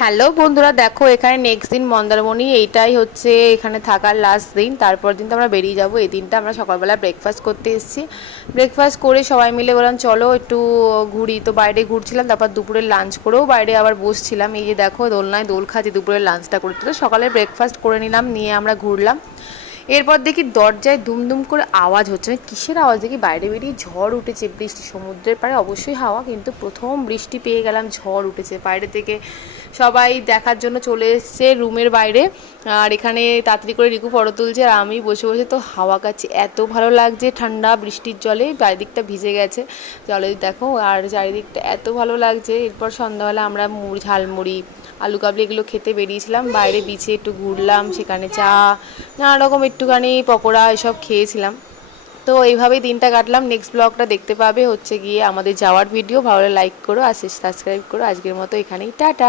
Hello বন্ধুরা, দেখো এখানে নেক্সট দিন মন্দারমণি, এইটাই হচ্ছে এখানে থাকার লাস্ট দিন। তারপর দিন তো আমরা বেরিয়ে যাবো। এই দিনটা আমরা সকালবেলা ব্রেকফাস্ট করতে এসেছি। ব্রেকফাস্ট করে সবাই মিলে বললাম চলো একটু ঘুরি, তো বাইরে ঘুরছিলাম। তারপর দুপুরে লাঞ্চ করেও বাইরে আবার বসছিলাম। এই যে দেখো দোলনায় দোল খাচ্ছি, দুপুরে লাঞ্চটা করতে। তো সকালে ব্রেকফাস্ট করে নিলাম, নিয়ে আমরা ঘুরলাম। এরপর দেখি দরজায় দুমদুম করে আওয়াজ হচ্ছে, কিসের আওয়াজ দেখি, বাইরে বেরিয়ে ঝড় উঠেছে, বৃষ্টি। সমুদ্রের পাড়ে অবশ্যই হাওয়া, কিন্তু প্রথম বৃষ্টি পেয়ে গেলাম, ঝড় উঠেছে। বাইরে থেকে সবাই দেখার জন্য চলে এসছে রুমের বাইরে। আর এখানে তাড়াতাড়ি করে রিকু ফটো তুলছে, আর আমি বসে বসে তো হাওয়া খাচ্ছি। এত ভালো লাগছে ঠান্ডা বৃষ্টির জলে, চারিদিকটা ভিজে গেছে জলে দেখো, আর চারিদিকটা এত ভালো লাগছে। এরপর সন্ধ্যাবেলা আমরা ঝালমুড়ি, আলু কাবলি এগুলো খেতে বেরিয়েছিলাম। বাইরে বিচে একটু ঘুরলাম, সেখানে চা, নানা রকম একটুখানি পকোড়া এসব খেয়েছিলাম। তো এইভাবেই দিনটা কাটলাম। নেক্সট ব্লগটা দেখতে পাবে হচ্ছে গিয়ে আমাদের যাওয়ার ভিডিও। ভালো লাইক করো আর সাবস্ক্রাইব করো। আজকের মতো এখানেই টাটা।